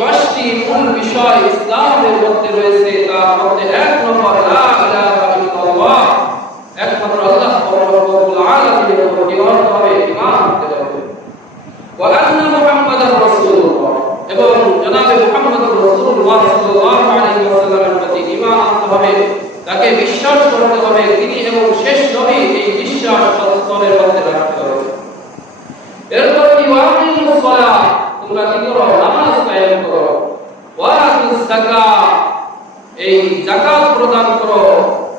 5টি মূল বিষয় ইসলামের মধ্যে রয়েছে, তার মধ্যে 1 নম্বর লা ইলাহা ইল্লাল্লাহ, একমাত্র আল্লাহ রাব্বুল আলামিনের উপর ঈমান হবে, ঈমান আনতে হবে। ওয়া আন্না মুহাম্মাদার রাসূলুল্লাহ, এবং জনাবে মুহাম্মদুর রাসূলুল্লাহ সাল্লাল্লাহু আলাইহি ওয়াসাল্লামের প্রতি ঈমান আনতে হবে, তাকে বিশ্বাস করতে হবে, তিনি এবং শেষ নবী, এই বিশ্বাস স্তরের মধ্যে রাখতে হবে। এরপর কি ওয়াকিমুস সালাহ, তোমরা কি করো? নামাজ কায়েম করো। ওয়া আতুস যাকাত, এই যাকাত প্রদান করো।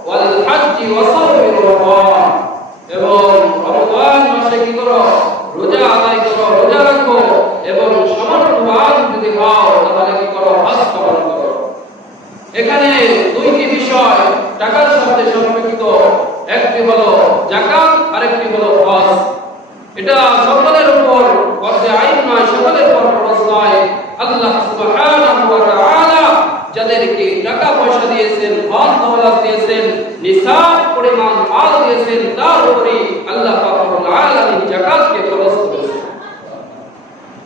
ওয়াল হজ্জি ওয়া সাওমির রমাদান, এবং রমজান মাসে কি করো? রোজা আদায় করো, রোজা রাখো, এবং সমর্থবান যদি হও তাহলে কি করো? হজ পালন করো। এখানে দুইটি বিষয় টাকার সাথে সম্পর্কিত, একটি হলো যাকাত, আরেকটি হলো হজ। এটা সকলের উপর ফরজে আইন নয়, সকলের উপর ফরজ নয়। আল্লাহ সুবহানাহু ওয়া তাআলা যাদেরকে টাকা পয়সা দিয়েছেন, ধন দৌলত দিয়েছেন, নিসাব পরিমাণ মাল দিয়েছেন, তার উপরে আল্লাহ পাক রব্বুল আলামিন যাকাতকে ফরজ করেছেন।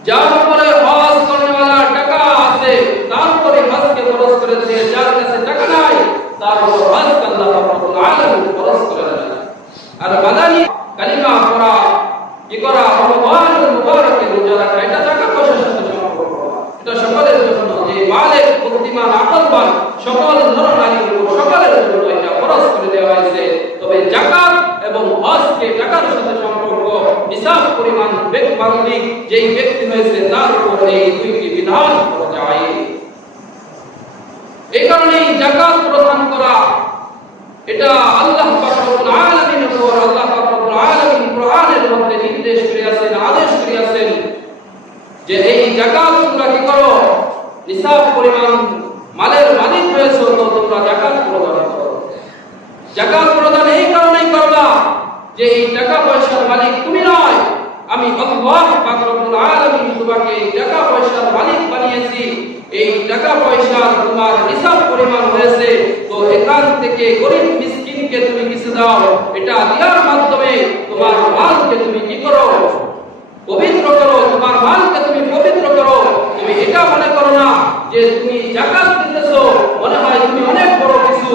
যার উপরে হজ করনেওয়ালা টাকা আছে তার উপরে হজকে ফরজ করেছে, যার কাছে টাকা নাই তার উপর হজ আল্লাহ পাক রব্বুল আলামিন ফরজ করেছেন। আর বাদানি কালিমা পড়া, কি করা? রমজানুল মুবারকে রোজা রাখা, এটা টাকা পয়সার সাথে সম্পর্ক। এটা সকলের জন্য, যে মালিক বুদ্ধিমান আকলবান সকল নরনারীর উপর, সকলের জন্য এটা ফরজ করে দেওয়া হয়েছে। তবে যাকাত এবং হজকে টাকার সাথে সম্পর্ক, নিসাব পরিমাণ মালিক যেই ব্যক্তি হয়েছে তার উপর এই দুইটি বিধান করা যায়। এই কারণেই যাকাত প্রদান করা এটা আল্লাহ পাক রব্বুল আলামিনের উপর, আল্লাহ পাক রব্বুল আলামিন কোরআনের মধ্যে নির্দেশ করেছেন, আদেশ করেছেন যে এই যাকাত তোমরা কি করো? নিসাব পরিমাণ মালের মালিক হয়েছে তো তোমরা যাকাত প্রদান করো। যাকাত প্রদান এই কারণেই করবা যে এই টাকা পয়সার মালিক তুমি নয়, আমি আল্লাহ পাক রব্বুল আলামিন তোমাকে এই টাকা পয়সার মালিক বানিয়েছি। এই টাকা পয়সা তোমার নিসাব পরিমাণ হয়েছে, তো এখান থেকে গরিব মিসকিনকে তুমি কিছু দাও। এটা দেওয়ার মাধ্যমে তোমার মালকে তুমি কি করো? পবিত্র করো, তোমার মালকে তুমি পবিত্র করো। তুমি এটা মনে করো না যে তুমি যাকাত দিতেছো, মনে হয় তুমি অনেক বড় কিছু।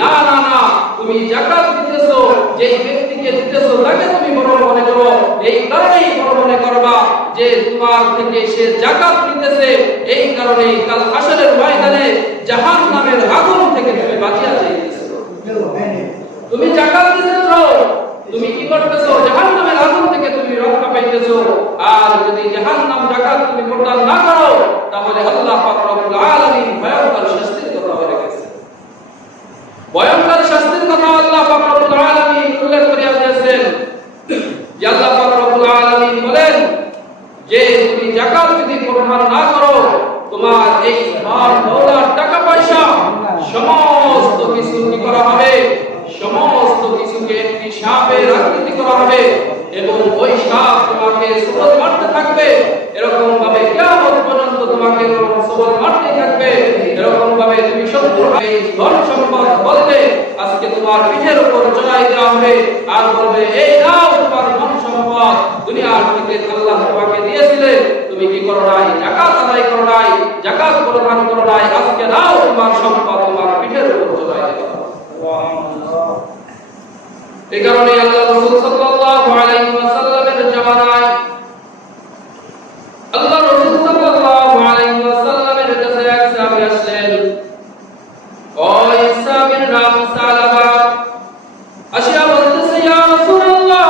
না না না, তুমি যাকাত দিতেছো, যেই ব্যক্তিকে দিতেছো তাকে তুমি বড় মনে করো। এই কারণেই বড় মনে করবা যে তোমার থেকে সে যাকাত নিতেছে, এই কারণেই কাল হাসরের ময়দানে জাহান্নামের আগুন থেকে তুমি বাঁচিয়া যাইতেছো। তুমি যাকাত দিতেছো, তুমি কি করতেছো? জাহান্নামের আগুন থেকে তুমি রক্ষা পাইতেছো। আর যদি জাহান্নাম যাকাত তুমি প্রদান না করো তাহলে আল্লাহ পাক রব্বুল আলামিন ভয়ঙ্কর শাস্তির কথা বলে গেছে। ভয়ঙ্কর শাস্তির কথা আল্লাহ পাক রব্বুল আলামিন উল্লেখ করে দিয়েছেন। যে আল্লাহ পাক রব্বুল আলামিন বলেন যে তুমি যাকাত যদি প্রদান না করো, তোমার এই মাল দৌলত টাকা পয়সা সমস্ত কিছু কি করা হবে? সমস্ত কিছুকে একটি সাপের আকৃতি করা হবে, এবং ওই সাপ তোমাকে সবল মারতে থাকবে। এরকম ভাবে কিয়ামত পর্যন্ত তোমাকে সবল মারতে থাকবে। এরকম ভাবে তুমি শত্রু এই ধন সম্পদ বলবে আজকে তোমার পিঠের উপর চড়াই দেওয়া হবে, আর বলবে এই নাও তোমার ধন সম্পদ, দুনিয়ার থেকে আল্লাহ তোমাকে দিয়েছিলেন, তুমি কি করো নাই? যাকাত আদায় করো নাই, যাকাত প্রদান করো নাই, আজকে নাও তোমার সম্পদ তোমার পিঠের উপর চড়াই দেওয়া হবে। এই কারণে আল্লাহ রাসূল সাল্লাল্লাহু আলাইহি ওয়াসাল্লামের জামানায় আল্লাহ রাসূল সাল্লাল্লাহু আলাইহি ওয়াসাল্লামের কাছে এক সাহাবী আসলেন। ওই সাহাবীর নাম সালামা। আসিয়া বলতেছে, ইয়া রাসূলুল্লাহ,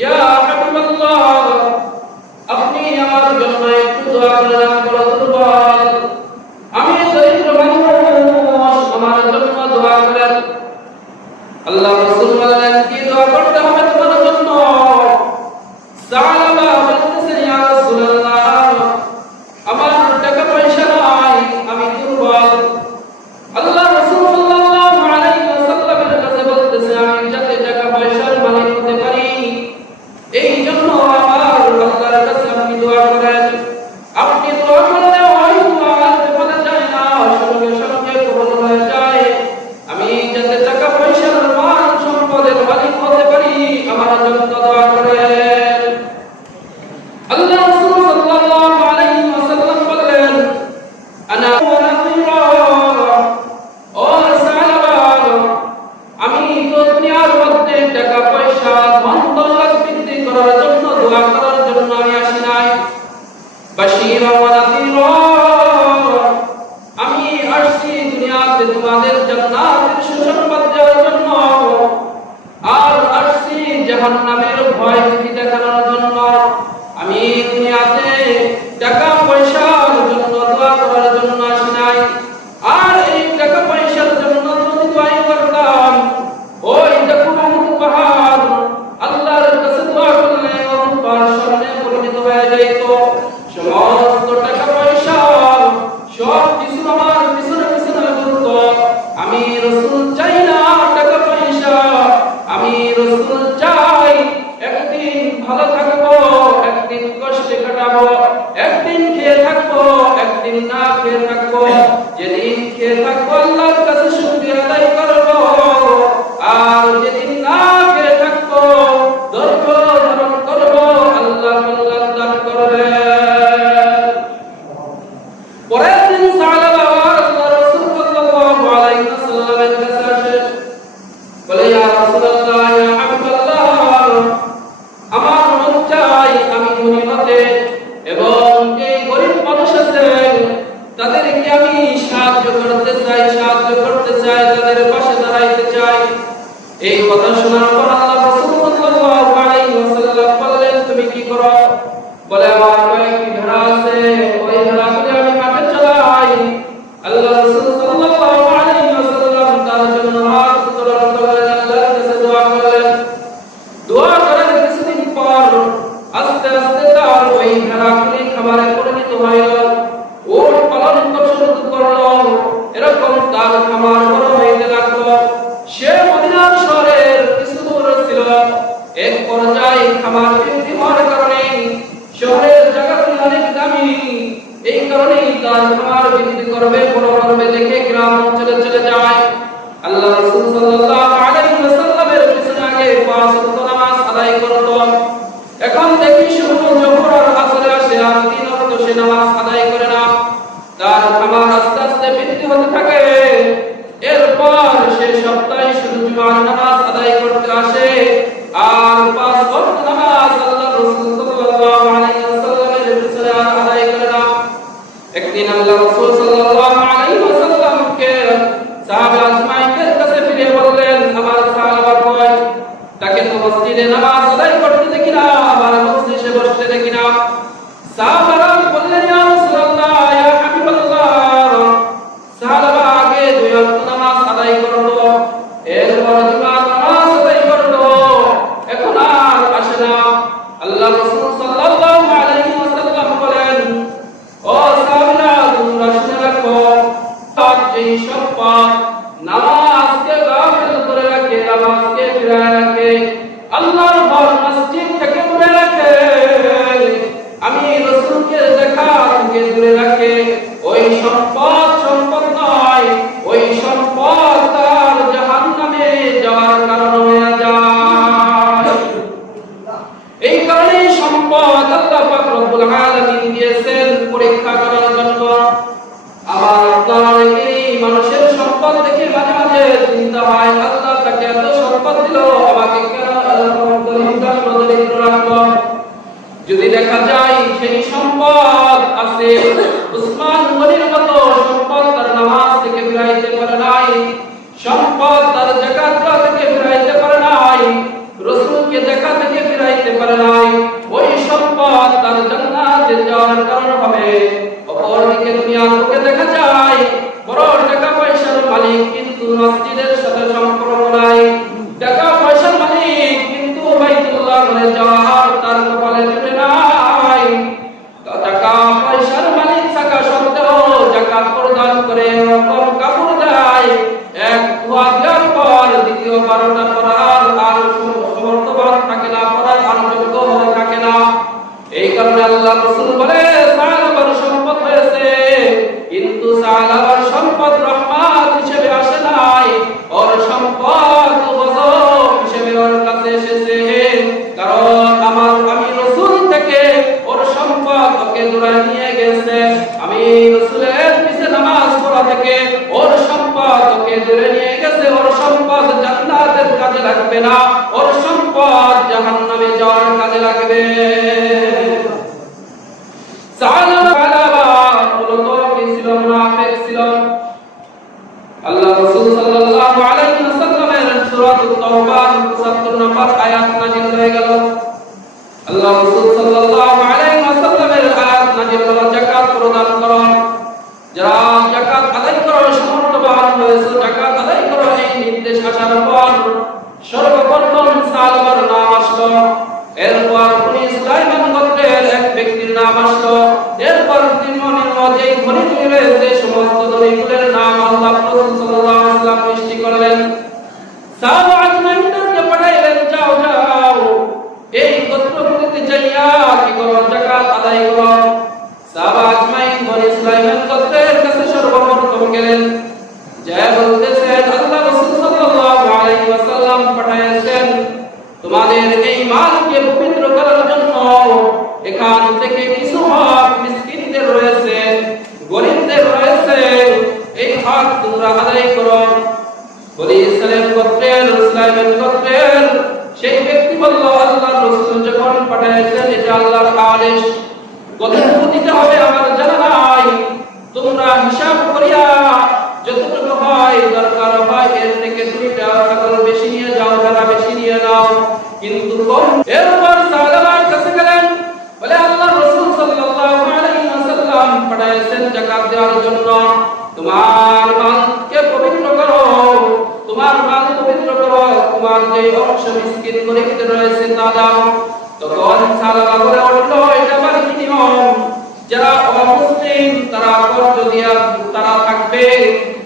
ইয়া হাবিবাল্লাহ, আপনি আমার জন্য একটু দোয়া করে দান, দুর্বল, আমি দরিদ্র মানুষ, আমার জন্য দোয়া করেন। আল্লাহ রাসূল বললেন, কি দোয়া করতে হবে? ভয়ভীতি দেখানোর জন্য, আমি দুনিয়াতে টাকা পয়সার জন্য দোয়া করার জন্য আসি নাই। আর এই টাকা পয়সার জন্য যদি দোয়াই করতাম, ওই দেখো উহুদ পাহাড় আল্লাহর কাছে দোয়া করলে উহুদ পাহাড় স্বর্ণে পরিণত হয়ে যেত। সমস্ত টাকা পয়সা সব কিছু আমার পিছনে পিছনে ঘুরতো। আমি রাসূল চাই না টাকা পয়সা, আমি রাসূল চাই একদিন ভালো থাকবো, একদিন কষ্টে কাটাবো, একদিন খেয়ে থাকবো, একদিন না খেয়ে থাকবো। যেদিন খেয়ে থাকবো আল্লাহর কাছে শুকরিয়া আদায় করবো, আর যেদিন না খেয়ে থাকবো ধৈর্য ধারণ করবো, আল্লাহ কল্যাণ দান করবেন। পরের দিন সাহাবা আল্লাহ রাসূল সাল্লাল্লাহু আলাইহি ওয়াসাল্লামের কাছে আসে, বলে ইয়া রাসূলুল্লাহ, ইয়া হাবিবাল্লাহ, আমার মন চাই আমি ধনী হতে, এবং এই গরিব মানুষ আছে তাদেরকে আমি সাহায্য করতে চাই, তাদের পাশে দাঁড়াইতে চাই। এই কথা শোনার পর আল্লাহ রাসূল সাল্লাল্লাহু আলাইহি ওয়াসাল্লাম বললেন, তুমি কি করো? বলে আমার কয়েকটি ভেড়া আছে, ওই ভেড়াগুলি আমি মাঠে চড়াই। আল্লাহ রাসূল সাল্লাল্লাহু আলাইহি ওয়াসাল্লাম তার জন্য হাত উত্তোলন করলেন, আল্লাহর কাছে দোয়া করলেন। দোয়া করার কিছুদিন পর আস্তে আস্তে তার ওই ভেড়াগুলি খাবারে পরিণত হয়ে ওট পালন শুরু করলো। এরকম তার খামার বড় হইতে লাগলো। সে মদিনার শহরের কিছু দূর ছিল। এক পর্যায়ে খামার বৃদ্ধি হওয়ার কারণে শহরের জায়গাগুলি অনেক দামি, এই কারণেই তার খামার বৃদ্ধি করবে, বড় করবে দেখে গ্রাম অঞ্চলে চলে যায়। আল্লাহ রাসূল সাল্লাল্লাহু আলাইহি ওয়াসাল্লামের পিছনে আগে 5 ওয়াক্ত নামাজ আদায় করত। এখন দেখি শুধু জোহর আর আসরে আসে, আর 3 ওয়াক্ত সে নামাজ আদায় করে না। তার খামার আস্তে আস্তে বৃদ্ধি হতে থাকে। এরপর সে সপ্তাহে শুধু জুমার নামাজ আদায় করতে আসে, আর 5 ওয়াক্ত নামাজ আল্লাহ রাসূল সাল্লাল্লাহু আলাইহি ওয়াসাল্লামের পিছনে আদায় করে না। একদিন আল্লাহ রাসূল সাল্লাল্লাহু আলাইহি ওয়াসাল্লামকে সাহাবা আজমাইনদের কাছে ফিরে বললেন, আমার সাহাবা কই? তাকে তো মসজিদে নামাজ আদায় করতে দেখি না, আবার মজলিসে বসতে দেখি না। সাহাবারা বললেন, ইয়া রাসূলুল্লাহ, ইয়া হাবিবাল্লাহ, সাহাবা আগে 2 ওয়াক্ত নামাজ আদায় করত, এরপর জুমার নামাজ আদায় করত, এখন আর আসে না। আল্লাহ রাসূল সাল্লাল্লাহু আলাইহি ওয়াসাল্লাম বলেন, ও সাহাবীরা, তোমরা শুনে রাখো, এই সম্পদ নামাজকে গাফিল করে রাখে, নামাজকে ফিরায় রাখে, আল্লাহর ঘর মসজিদ থেকে দূরে রাখে, আমি রাসূলকে দেখা থেকে দূরে রাখে, ওই সম্পদ সম্পদ নয়, ওই সম্পদ তার জাহান্নামে যাওয়ার কারণ হয়ে যায়। এই কারণে সম্পদ আল্লাহ পাক রব্বুল আলামিন দিয়েছেন পরীক্ষা করার জন্য। আবার আপনার এই মানুষের সম্পদ দেখে মাঝে মাঝে চিন্তা হয়, আল্লাহ তাকে এত সম্পদ দিল, আমাকে কেন এরকম দরিদ্র রাখলো? যদি দেখা যায় সেই সম্পদ আছে, উসমান গনির মতো সম্পদ তার নামাজ থেকে ফিরাইতে পারে নাই, সম্পদ তার যাকাত থেকে ফিরাইতে পারে নাই, রাসূলকে দেখা থেকে ফিরাইতে পারে নাই, ওই সম্পদ তার জান্নাতে যাওয়ার কারণ হবে। অপরদিকে দুনিয়ার লোকে দেখা যায় বড় টাকা পয়সার মালিক, কিন্তু মসজিদের সাথে সম্পর্ক নাই, টাকা পয়সার মালিক কিন্তু বাইতুল্লাহ ঘরে যাওয়ার তার কপালে জুটে নাই। টাকা পয়সার মালিক থাকা সত্ত্বেও যাকাত প্রদান করে কম কাপড় দেয়, এক ধোয়া দেওয়ার পর দ্বিতীয় 12টা পরার আর সমর্থবান থাকে না, পরার আর যোগ্য হয়ে থাকে না। এই কারণে আল্লাহ রাসূল বলে, সাহাবার সম্পদ হয়েছে, কিন্তু সাহাবার সম্পদ রহমত হিসেবে আসে নাই, ওর সম্পদ গজব হিসেবে ওর কাছে এসেছে। কারণ আমি রাসূল থেকে ওর সম্পদ ওকে দূরে নিয়ে গেছে, আমি রাসূলের পিছে নামাজ পড়া থেকে ওর সম্পদ ওকে দূরে নিয়ে গেছে। ওর সম্পদ জান্নাতের কাজে লাগবে না, ওর সম্পদ জাহান্নামে যাওয়ার কাজে লাগবে। আল্লাহ রাসূল সাল্লাল্লাহু আলাইহি ওয়াসাল্লামের সূরাতুত তাওবার ৭৫ নম্বর আয়াত নাযিল হয়ে গেল। আল্লাহ রাসূল সাল্লাল্লাহু আলাইহি ওয়াসাল্লামের আয়াত নাযিল হলো যাকাত প্রদান করো। যারা যাকাত আদায় করার সমর্থবান হয়েছে, যাকাত আদায় করো এই নির্দেশ আসার পর সর্বপ্রথম সালবার নাম আসলো, এরপর বনি সুলাইমান গোত্রের এক ব্যক্তির নাম আসলো, এরপর তিনজনের মধ্যে ধনী রয়েছে সমস্ত ধনীগুলোর নাম আল্লাহ রাসূল সাল্লাল্লাহু আলাইহি ওয়াসাল্লাম সৃষ্টি করলেন। সাহাবা আজমাইনকে পাঠাইলেন, যাও যাও এই গোত্রগুলিতে যাইয়া কি করো, যাকাত আদায় করো। সাহাবা আজমাইন বনি সুলাইমান গোত্রের কাছে সর্বপ্রথম গেলেন, যা বলতেছেন আল্লাহ রাসূল সাল্লাল্লাহু আলাইহি ওয়াসাল্লাম পাঠাইছেন তোমাদের এই মালকে পবিত্র করার জন্য, এখান থেকে কিছু হক মিসকিনদের রয়েছে, গরিবদের রয়েছে, এই হক তোমরা আদায় করো। বনি ইসরাইল গোত্রের সুলাইমান গোত্রের সেই ব্যক্তি বলল, আল্লাহর রাসূল যখন পাঠাইছেন এটা আল্লাহর আদেশ, কতটুকু দিতে হবে আমার জানা নাই, তোমরা হিসাব করিয়া যতটুকু হয় দরকার হয় এর থেকে দুইটা ছাগল বেশি নিয়ে যাও, যারা বেশি নিয়ে নাও, কিন্তু কম। এরপর সাহাবার কাছে গেলেন, বলে আল্লাহর রাসূল সাল্লাল্লাহু আলাইহি ওয়াসাল্লাম পাঠাইছেন যাকাত দেওয়ার জন্য, তোমার মালকে পবিত্র করো, তোমার মাল পবিত্র করো, তোমার যে অংশ মিসকিন গরিবদের রয়েছে তা দাও। তখন সাহাবা বলে উঠলো, এটা বাড়ি নিয়ম, যারা অমুসলিম তারা কর দিয়া তারা থাকবে,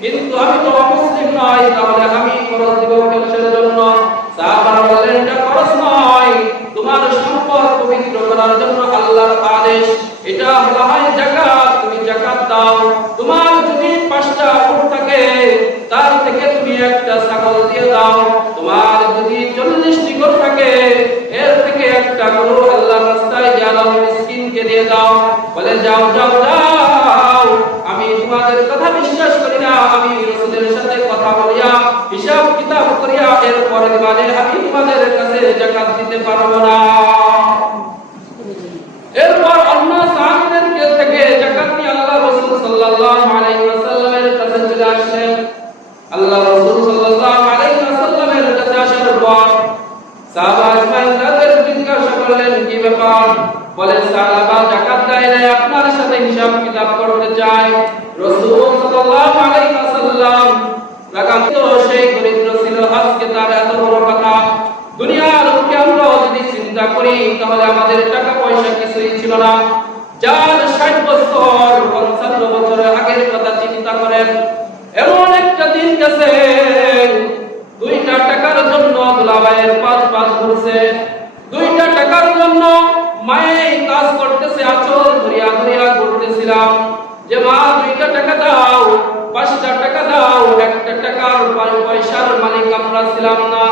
কিন্তু আমি তো অমুসলিম নই, তাহলে আমি খরচ দিব কিসের জন্য? সাহাবারা বললেন, এটা খরচ নয়, তোমার সম্পদ পবিত্র করার জন্য আল্লাহর আদেশ, এটা বলা হয় যাকাত, তুমি যাকাত দাও। তোমার যদি 5টা উট থাকে তার থেকে তুমি একটা ছাগল দিয়ে দাও, তোমার যদি 40টি গরু থাকে এর থেকে একটা গরু আল্লাহর রাস্তায় দিয়ে দাও, মিসকিনকে দিয়ে দাও। বলে যাও যাও যাও, আমি তোমাদের কথা বিশ্বাস করি না, আমি রাসূলের সাথে কথা বলিয়া হিসাব কিতাব করিয়া এরপর দিবানে আমি তোমাদের কাছে যাকাত দিতে পারবো না। এরপর অন্য সাহাবীদেরকে থেকে যাকাত নিয়ে আল্লাহ রাসূল সাল্লাল্লাহু আলাইহি ওয়াসাল্লামের কাছে চলে আসেন। আল্লাহ রাসূল সাল্লাল্লাহু আলাইহি ওয়াসাল্লামের কাছে আসার পর সাহাবা আজমাইন তাদের জিজ্ঞাসা করলেন, কি ব্যাপার? বলে সাহাবা যাকাত দেয় না, আপনার সাথে হিসাব কিতাব করতে চায়। রাসূল সাল্লাল্লাহু আলাইহি ওয়াসাল্লাম রাগান্বিত, সেই দরিদ্র ছিল, আজকে তার এত বড় কথা। দুনিয়ার লোকে আমরা যদি চিন্তা করি তাহলে আমাদের টাকা পয়সা কিছুই ছিল না। যার 60 বছর 55 বছরের আগের কথা চিন্তা করেন, এমন একটা দিন গেছে 2টা টাকার জন্য দুলাভাইয়ের পাঁচ ঘুরছে, 2টা টাকার জন্য মায়ের কাজ করতেছে, আঁচল ধরিয়া ধরিয়া ঘুরতেছিলাম যে মা 2টা টাকা দাও, 5টা টাকা দাও, 1টা টাকার পয়সার মালিক আমরা ছিলাম না।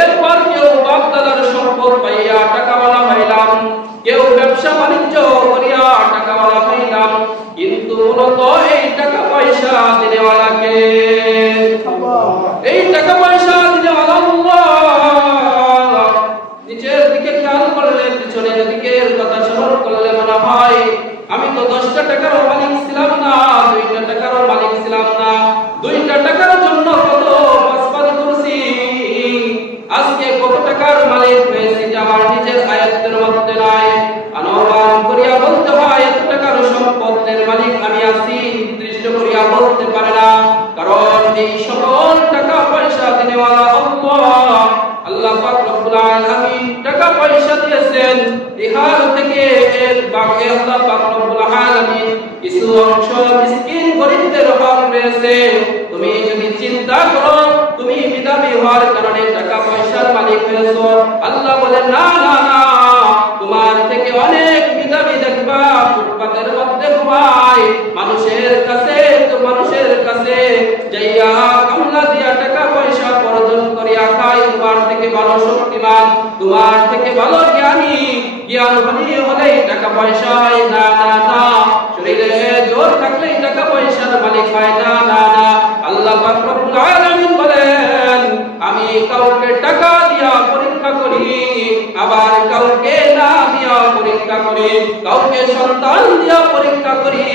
এরপর কেউ বাপ দাদার সম্পদ পাইয়া টাকাওয়ালা হইলাম, কেউ ব্যবসা বাণিজ্য করিয়া টাকাওয়ালা হইলাম, কিন্তু মূলত এই টাকা পয়সা দিনেওয়ালাকে, এই টাকা পয়সা দিনেওয়ালা আল্লাহ। নিচের দিকে খেয়াল করলে, পিছনের দিকের কথা স্মরণ করলে মনে হয় আমি তো 10টা টাকারও মালিক ছিলাম না, 2টা টাকারও মালিক ছিলাম না, 2টা টাকার জন্য কত পাঁচপাত করছি, আজকে কত টাকার মালিক হয়েছি যে আমার নিজের আয়ত্তের মধ্যে নাই। অনুমান করিয়া বলতে হয় এত টাকার সম্পদের মালিক আমি আছি, নির্দিষ্ট করিয়া বলতে পারে না, কারণ এই সকল টাকা পয়সা দিনেওয়ালা আল্লাহ। আল্লাহ পাক রব্বুল আলামিন টাকা পয়সা দিয়েছেন, ইহার থেকে এর বাকি আল্লাহ পাক রব্বুল আলামিন কিছু অংশ মিসকিন গরিবদের হক রয়েছে। তুমি যদি চিন্তা করো তুমি বিদাবি হওয়ার কারণে টাকা পয়সার মালিক হয়েছো, আল্লাহ বলেন না না না, তোমার থেকে অনেক বিদাবি দেখবা ফুটপাতের মধ্যে ঘুমায়, মানুষের কাছে যাইয়া কামলা দিয়া টাকা পয়সা অর্জন করিয়া খায়, তোমার থেকে ভালো শক্তিমান, তোমার থেকে ভালো জ্ঞানী, জ্ঞানবানী হলেই টাকা পয়সা হয় না না না, শরীরে জোর থাকলেই টাকা পয়সার মালিক হয় না না না। আল্লাহ পাক রব্বুল আলামিন বলেন, আমি কাউকে টাকা দিয়া পরীক্ষা করি, আবার কাউকে না দিয়া পরীক্ষা করি, কাউকে সন্তান দিয়া পরীক্ষা করি,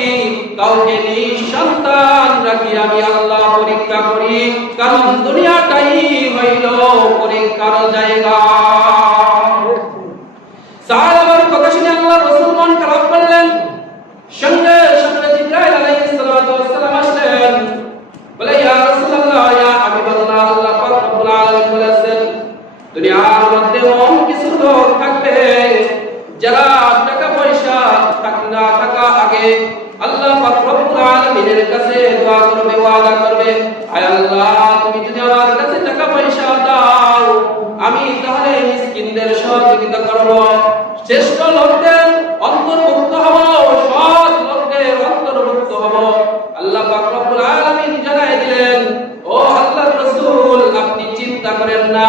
কাউকে নিঃসন্তান রাখি আমি আল্লাহ পরীক্ষা করি, কারণ দুনিয়াটাই হইল পরীক্ষার জায়গা। সাহাবার কথা শুনে আল্লাহর রাসূল মন খারাপ করলেন। সঙ্গে সঙ্গে জিবরাইল আলাইহিস সালাতু ওয়াস সালাম আসলেন, বলে ইয়া রাসূলুল্লাহ, ইয়া হাবিবাল্লাহ, আল্লাহ পাক রব্বুল আলামিন বলেছেন দুনিয়ার মধ্যে এমন কিছু লোক থাকবে যারা টাকা পয়সা না থাকা আগে আল্লাহ পাক রব্বুল আলামিনের কাছে দোয়া করবে, ওয়াদা করবে, আয় আল্লাহ তুমি যদি আমার কাছে টাকা পয়সা দাও আমি তাহলে মিসকিনদের সহযোগিতা করব, শ্রেষ্ঠ লোকদের অন্তর্ভুক্ত হব, সৎ লোকদের অন্তর্ভুক্ত হব। আল্লাহ পাক রব্বুল আলামিন জানাই দিলেন, ও আল্লাহর রাসূল আপনি চিন্তা করেন না,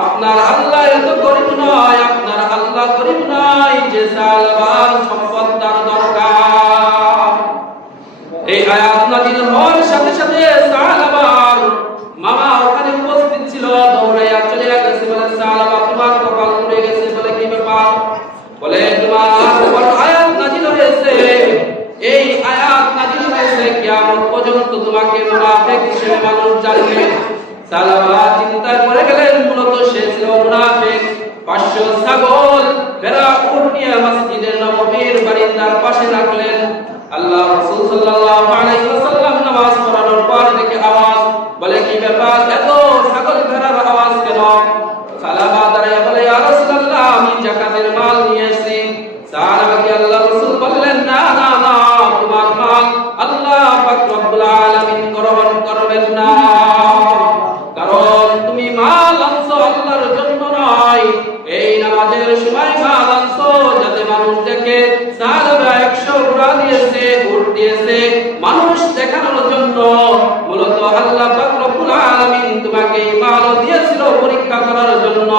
আপনার আল্লাহ এত গরীব নয়, আপনার আল্লাহ গরীব নয় যে সালবান সম্পদ তার দরকার। এই আয়াত নাযিল হওয়ার সাথে সাথে সালবার মামা ওখানে উপস্থিত ছিল, দৌড়াইয়া চলে গেছে, বলে সালবা তোমার কপাল পুড়ে গেছে। বলে কি ব্যাপার? বলে তোমার আয়াত নাযিল হয়েছে, এই আয়াত নাযিল হয়েছে কিয়ামত পর্যন্ত তোমাকে মুনাফিক হিসেবে মানুষ জানবে। সালবা চিন্তা করে গেলেন, মূলত সে ছিল মুনাফিক। 500 ছাগল ভেড়া উট নিয়ে মসজিদে নববীর বারিন্দার পাশে রাখলেন। আল্লাহ রাসূল সাল্লাল্লাহু আলাইহি ওয়াসাল্লাম নামাজ পড়ানোর পর দেখে আওয়াজ, বলে কি ব্যাপার, এত ছাগল ভেড়ার আওয়াজ কেন? সালাবা দাঁড়িয়ে বলে ইয়া রাসূলুল্লাহ আমি যাকাতের মাল নিয়ে এসেছি। সাহাবাকে আল্লাহ রাসূল বললেন না না না, তোমার মাল আল্লাহ পাক রব্বুল আলামিন গ্রহণ করবেন না, কারণ তুমি মাল আনছো আল্লাহর জন্য নয়। এই নামাজের সময় মাল আনছো যাতে মানুষ দেখে। সাহাবা 100 ঘোড়া দিয়েছে, উট দিয়েছে মানুষ দেখানোর জন্য। মূলত আল্লাহ পাক রব্বুল আলামিন তোমাকে এই মাল দিয়েছিল পরীক্ষা করার জন্য,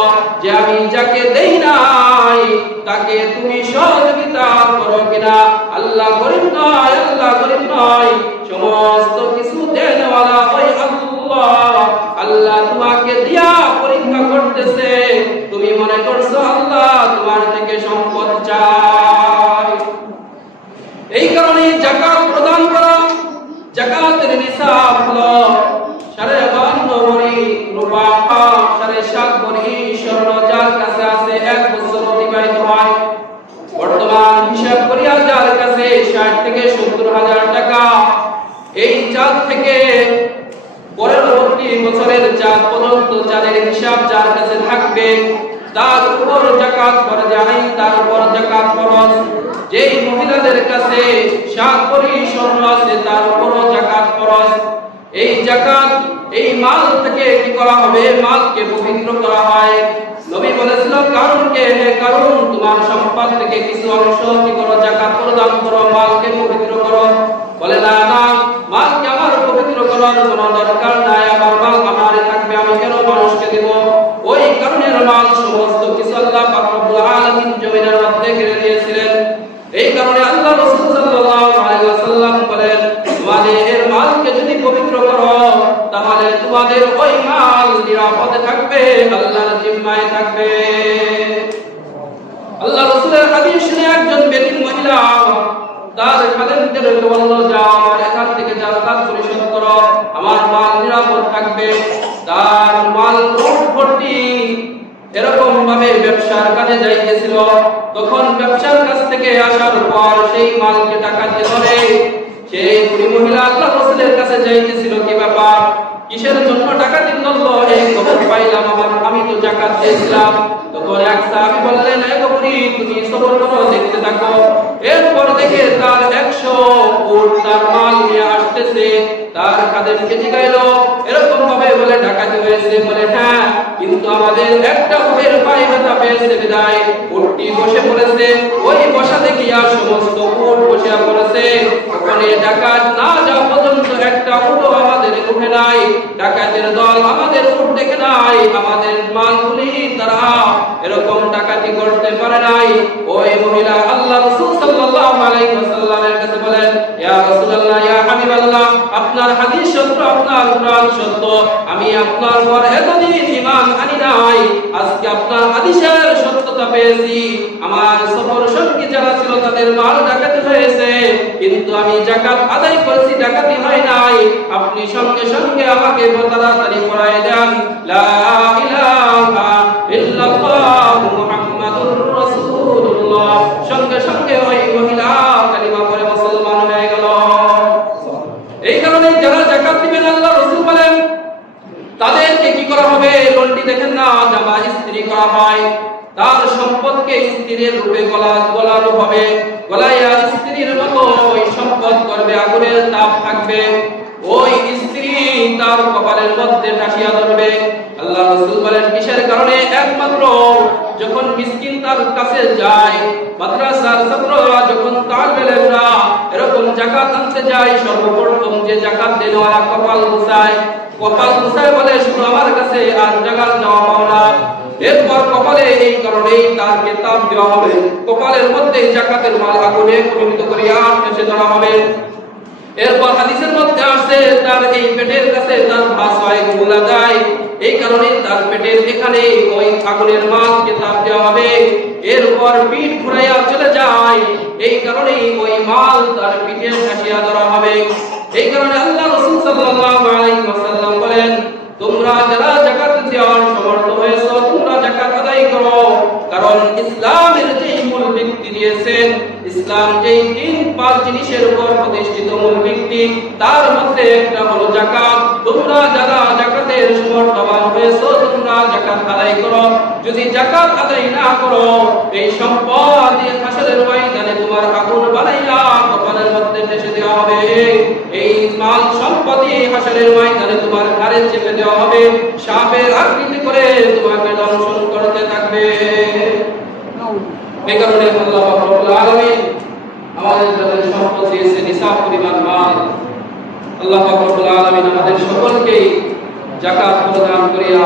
যে আমি যাকে দেই নাই তাকে তুমি সহযোগিতা করো কিনা। আল্লাহ গরীব নয়, আল্লাহ গরীব নয়, সমস্ত কিছু দেনওয়ালা ওই আল্লাহ। আল্লাহ তোমাকে দিয়া পরীক্ষা করতেছে, তুমি মনে করছো আল্লাহ তোমার থেকে সম্পদ চায়। এই কারণে যাকাত প্রদান করা, যাকাতের নিসাব হলো 52 ভরি রূপা, 7.5 ভরি স্বর্ণ, যার কাছে আছে 1 বছর অতিবাহিত হয়। বর্তমান হিসাব করিয়া যার কাছে 60 থেকে 70 হাজার টাকা, এই চাঁদ থেকে পরবর্তী বছরের চাঁদ পর্যন্ত চাঁদের হিসাব যার কাছে থাকবে তার উপর যাকাত ফরজ আইন, তার উপর যাকাত ফরজ। যেই মহিলাদের কাছে 7 ভরি স্বর্ণ আছে তার উপর যাকাত ফরজ। এই যাকাত এই মাল থেকে কি করা হবে? মালকে পবিত্র করা হয়। নবী বলেছিল কারণকে, হে কারণ তোমার সম্পদ থেকে কিছু অংশ কি করো, যাকাত প্রদান করো, মালকে পবিত্র করো। বলে না না, মালকে আমার পবিত্র করার কোনো দরকার নাই, আমার মাল আমারই থাকবে, আমি কেন মানুষকে দেব? ওই কারণের মাল সমস্ত কিছু আল্লাহ পাক রব্বুল আলামিন জমিনের মধ্যে ঘিরে দিয়েছিলেন। এই কারণে আল্লাহ রাসূল সাল্লাল্লাহু আলাইহি ওয়াসাল্লাম বলেন তোমাদের মালকে যদি পবিত্র করো তাহলে তোমাদের ওই মাল নিরাপদে থাকবে, আল্লাহর জিম্মায় থাকবে। আল্লাহ রাসূলের হাদিস শুনে একজন বেদিন মহিলা তার খাদেমদের বলল, যাও এখান থেকে যাকাত পরিশোধ করো, আমার মাল নিরাপদ থাকবে। তার মাল ভর্তি এরকম ভাবে ব্যবসার কাজে যাইতেছিল। তখন ব্যবসার কাছ থেকে আসার পর সেই মালকে টাকাতে ধরে সেই বুড়ি মহিলা আল্লাহ রাসূলের কাছে যাইতেছিল, কি ব্যাপার, কিসের জন্য ডাকাতি করলো? এই খবর পাইলাম, আমি তো যাকাত দিয়েছিলাম। তখন এক সাহাবী বললেন, হে বুড়ি তুমি সবর করো, দেখতে থাকো। এরপর দেখে তার 100 উট তার মাল নিয়ে আসতেছে। তার খাদেমকে জিজ্ঞাসা এরকম ভাবে বলে ডাকাতি হয়েছে? বলে হ্যাঁ, কিন্তু আমাদের একটা উটের পায়ে ব্যথা পেয়েছে বিদায় উটটি বসে পড়েছে। ওই বসা দেখিয়া সমস্ত উট বসে পড়েছে। ওখানে ডাকাত না যাওয়া পর্যন্ত একটা উটও আমাদের উঠে নাই, ডাকাতের দল আমাদের উট দেখে নাই, আমাদের মালগুলি তারা এরকম ডাকাতি করতে পারে নাই। ওই মহিলা আল্লাহ রাসূল সাল্লাল্লাহু আলাইহি ওয়াসাল্লামের কাছে বলেন, ইয়া রাসূলুল্লাহ, ইয়া হাবিবাল্লাহ, আপনার হাদিস সত্য, আপনার কুরআন সত্য, আমি আপনার পর এতদিন ঈমান আনি নাই, আজকে আপনার হাদিসের সত্যতা পেয়েছি। আমার সফর সঙ্গী যারা ছিল তাদের মাল ডাকাতি হয়েছে, কিন্তু আমি যাকাত আদায় করেছি, ডাকাতি হয় নাই। আপনি সঙ্গে সঙ্গে আমাকে তাড়াতাড়ি পড়ায় দেন লা ইলাহা ইল্লাল্লাহু মুহাম্মাদুর রাসূলুল্লাহ। রাসূলুল্লাহ, সঙ্গে সঙ্গে ওই মহিলা কালিমা পড়ে মুসলমান হয়ে গেল। এই কারণে যারা যাকাত দিবেন আল্লাহ রাসূল বলেন তাদেরকে কি করা হবে? লন্ডি দেখেন না, জামা ইস্ত্রি করা হয়, তার সম্পদকে স্ত্রীর রূপে গলানো হবে, গলাইয়া স্ত্রীর মতো ওই সম্পদ করবে, আগুনের তাপ থাকবে, ওই স্ত্রী তার কপালের মধ্যে ঠাসিয়া ধরবে। আল্লাহ রাসূল বলেন কিসের কারণে? একমাত্র যখন মিসকিন তার কাছে যায়, মাদ্রাসার ছাত্ররা যখন তালিবে ইলমরা এরকম যাকাত আনতে যায়, সর্বপ্রথম যে যাকাত দেওয়ালা কপাল গুছায়, বলে শুধু আমার কাছে আর জাকাত দেওয়া পাও না। এরপর কপালে এই কারণেই তার কিতাব দেওয়া হবে, কপালের মধ্যে যাকাতের মাল আগুনে পরিণত করিয়া ঠেসে ধরা হবে। এরপর হাদিসের মধ্যে আসে তার এই পেটের কাছে তার ভাস হয়, গোলা যায়, এই কারণে তার পেটের এখানে ওই আগুনের মাল কিতাব দেওয়া হবে। এরপর পিঠ ঘুরাইয়া চলে যায়, এই কারণে ওই মাল তার পিঠে ঠাসিয়া ধরা হবে। এই কারণে আল্লাহ রাসূল সাল্লাল্লাহু আলাইহি ওয়াসাল্লাম বলেন, তোমরা যারা যাকাত দেওয়ার সমর্থ হয়েছো তোমরা যাকাত আদায় করো, কারণ ইসলামের যে মূল ভিত্তি দিয়েছেন, ইসলাম যেই 3-5 জিনিসের উপর প্রতিষ্ঠিত মূল ভিত্তি, তার মধ্যে একটা হলো যাকাত। তোমরা যারা যাকাতের সমর্থবান হয়েছো তোমরা যাকাত আদায় করো। যদি যাকাত আদায় না করো, এই সম্পদ দিয়ে হাসরের ময়দানে তোমার আগুন বানাইয়া কপালের মধ্যে ঠেসে দেওয়া হবে। এই মাল সম্পত্তি হাসরের ময়দানে তোমার ঘাড়ে চেপে দেওয়া হবে, সাপের আকৃতি করে তোমাকে দংশন করতে থাকবে। এই কারণে আল্লাহ রাব্বুল আলামিন আমাদের যাদের সম্পদ দিয়েছে নিসাব পরিমাণ মাল, আল্লাহ রাব্বুল আলামিন আমাদের সকলকে যাকাত প্রদান করিয়া